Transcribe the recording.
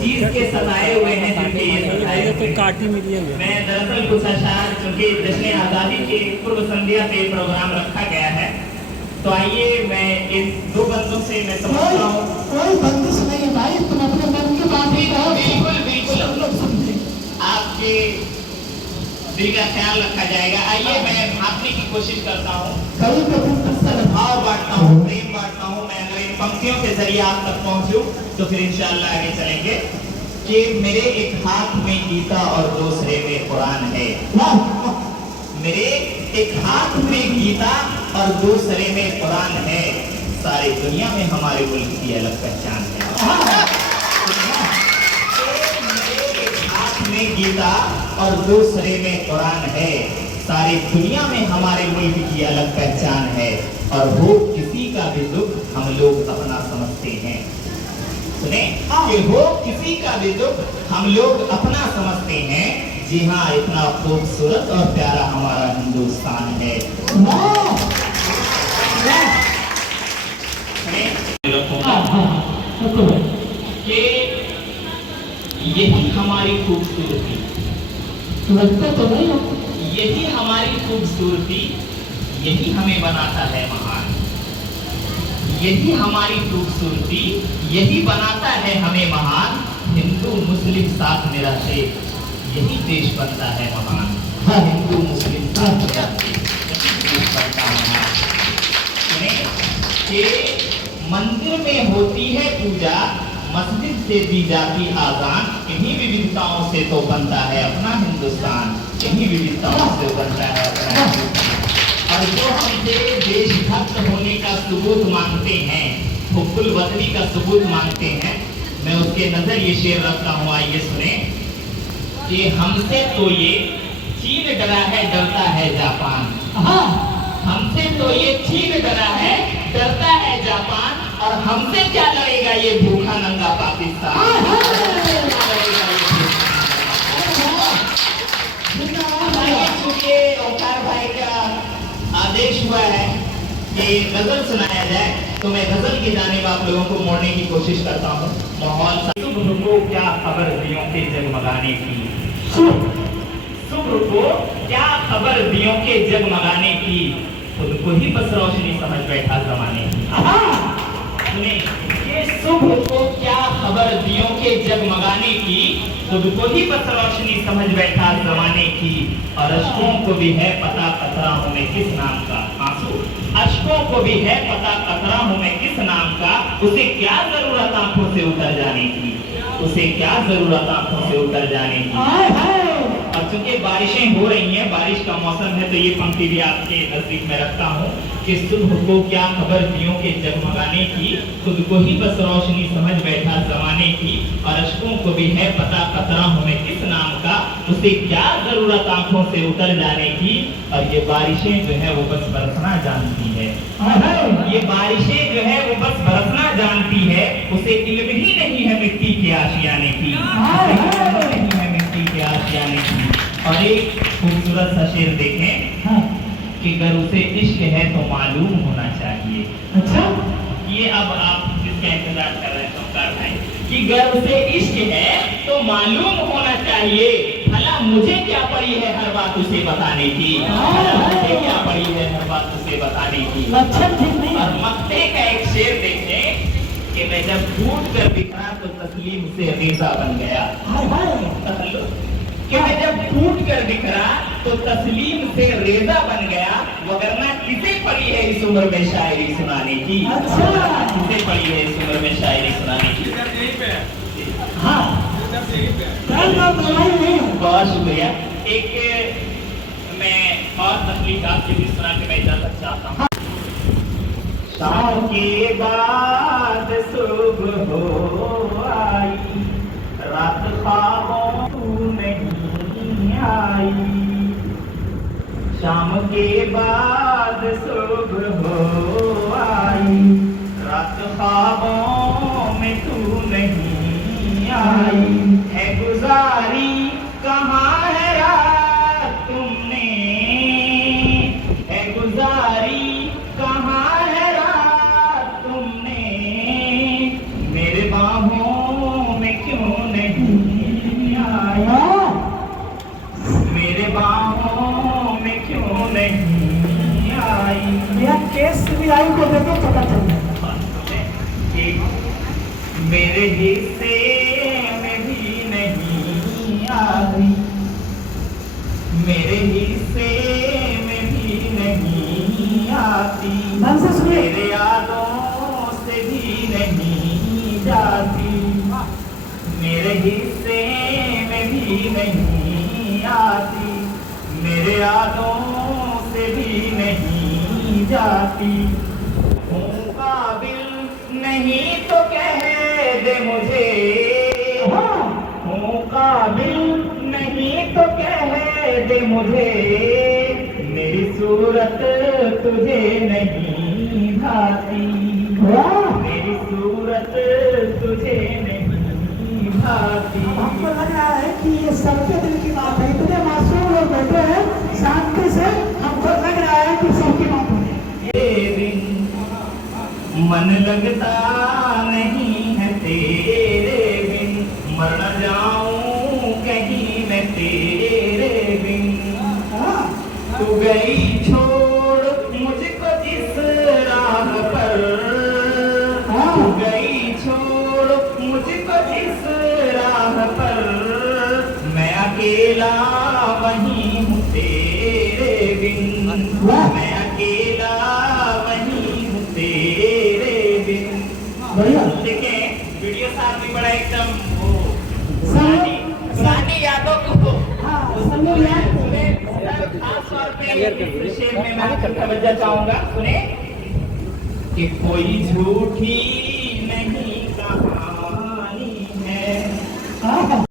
चीज के सताए हुए हैं जिनके ये सताए हुए हैं। काटी मीडियम है। मैं दरअसल कुछ अशार चूंकि जश्न आज़ादी के पूर्व संध्या पे प्रोग्राम रखा गया है, तो आइए मैं इन दो बंदों से मैं समझता हूँ। कोई बंदिश नहीं है भाई, तुम अपने मन की बात ही कहो। बिल्कुल बिल्कुल सब लोग समझे। आपके दिल का ख्याल रखा जाएगा। आइए मैं भापने की कोशिश करता हूँ, कहीं पे तुम भाव बांटता हूँ, प्रेम बांटता हूँ। मैं अगर इन पंक्तियों के जरिए आप तक पहुंचूं तो फिर इंशाअल्लाह आगे चलेंगे। कि मेरे एक हाथ में गीता और दूसरे में कुरान है। मेरे एक हाथ में गीता और दूसरे में कुरान है, सारी दुनिया में हमारे मुल्क की अलग पहचान है। मेरे एक हाथ में गीता और दूसरे में कुरान है, सारी दुनिया में हमारे मुल्क की अलग पहचान है। और हो किसी का भी दुख हम लोग अपना समझते हैं। सुने कि हो किसी का भी दुख हम लोग अपना समझते हैं। जी हाँ, इतना खूबसूरत और प्यारा हमारा हिंदुस्तान है। कि यही हमारी खूबसूरती, लगता तो नहीं हो। यही हमारी खूबसूरती, यही हमें बनाता है महान। यही हमारी खूबसूरती, यही बनाता है हमें महान। हिंदू मुस्लिम साथ मेरा से यही देश बनता है महान। हाँ, हिंदू मुस्लिम साथ मेरा से यही देश बनता है महान। सुने कि मंदिर में होती है पूजा, मस्जिद से दी जाती आजान। इन्हीं विविधताओं से तो बनता है अपना हिंदुस्तान। इन्हीं विविधताओं से बनता है अपना हिंदुस्तान। और जो हमसे देशभक्त होने का सबूत मांगते हैं, हुब्बुल वतनी का सबूत मांगते हैं, मैं उसके नजर ये शेर रखता हूँ। आइए सुने कि हमसे तो ये चीन डरा है, डरता है जापान। हमसे तो ये चीन डरा है, डरता है जापान। और हमसे क्या लड़ेगा ये भूखा नंगा पाकिस्तान। चूंकि ओंकार भाई का आदेश हुआ है कि गजल सुनाया जाए, तो मैं गजल की जानिब आप लोगों को मोड़ने की कोशिश करता हूँ। माहौल सुबह को क्या खबर दियों के जगमगाने की, सुबह को क्या खबर दियों के जगमगाने की, खुद को ही बस रोशनी समझ बैठा जमाने की। सुने ये सुबह को क्या खबर दियों के जगमगाने की, खुद को ही बस रोशनी समझ बैठा जमाने की। और अशकों को भी है पता कतरा हूँ मैं किस नाम का, आंसू अशकों को भी है पता कतरा हूँ मैं किस नाम का। उसे क्या जरूरत आंखों से उतर जाने की, उसे क्या जरूरत आंखों से उतर जाने की। और चूंकि बारिशें हो रही हैं, बारिश का मौसम है, तो ये पंक्ति भी आपके नजदीक में रखता हूँ कि सुबह को क्या खबर दियों के जगमगाने की, खुद को ही बस रोशनी समझ बैठा जमाने की। और अशकों को भी है पता कतरा हूँ मैं किस नाम का, उसे क्या जरूरत आंखों से उतर जाने की। और ये बारिशें जो है वो बस बरसना जानती है। ये बारिशें जो है वो बस बरसना जानती है, उसे इल्म ही नहीं है मिट्टी के आशियाने की, नहीं है मिट्टी के आशियाने की। और एक खूबसूरत सा शेर देखें कि अगर उसे इश्क है तो मालूम होना चाहिए। अच्छा, ये अब आप जिसका इंतजार कर रहे हैं ओंकार भाई, कि अगर उसे इश्क है तो मालूम होना चाहिए। भला मुझे क्या पड़ी है हर बात उसे बताने की, भला मुझे क्या पड़ी है हर बात उसे बताने की। लक्षण ठीक नहीं। और मक्ते का एक शेर देखें कि मैं जब टूट कर बिखरा तो तस्लीम से रेजा बन गया। कि मैं जब टूट कर बिखरा तो तस्लीम से रेजा बन गया। वगरना किसे पड़ी है इस उम्र में शायरी सुनाने की, किसे पड़ी है इस उम्र में शायरी सुनाने की। हाँ, बहुत शुक्रिया। एक मैं और तकलीफ आपके भी सुना के मैं इजाजत चाहता हूँ। शाम के बाद सुबह हो आई, रात ख्वाबों तू नहीं आई। शाम के बाद सुबह हो आई, रात ख्वाबों में तू नहीं आई। है गुजारी कहाँ है रात तुमने, है गुजारी कहाँ है रात तुमने। लाइन को देखो पता चल जाएगा। कि मेरे हिस्से में भी नहीं आती, मेरे हिस्से में भी नहीं आती, ढंग से सुनिए। मेरे यादों से भी नहीं जाती, मेरे हिस्से में भी नहीं आती, मेरे यादों से भी नहीं जाती। हूँ काबिल नहीं तो कह दे मुझे, हूँ काबिल नहीं तो कह दे मुझे, मेरी सूरत तुझे नहीं भाती, मेरी सूरत तुझे नहीं भाती। हमको लग रहा है कि ये सबके दिल की बात है। इतने मासूम लोग बैठे हैं शांति से, हमको लग रहा है कि सबकी बात है। ये दिन मन लगता नहीं है तेरे बिन, मर न जाऊं कहीं मैं तेरे बिन। तू गई छोड़ मुझको जिस राह पर, तू गई छोड़ मुझको जिस राह पर, मैं अकेला वहीं हूँ तेरे बिन, मैं अकेला वहीं हूँ तेरे बिन। बढ़िया। देखें वीडियो साथ में बड़ा एकदम वो पुरानी यादों को हाँ, समझ याद को। सुने, खास तौर पे इस शेर में मैं आपकी तवज्जो चाहूंगा, सुने कि कोई झूठी नहीं कहानी है। हाँ।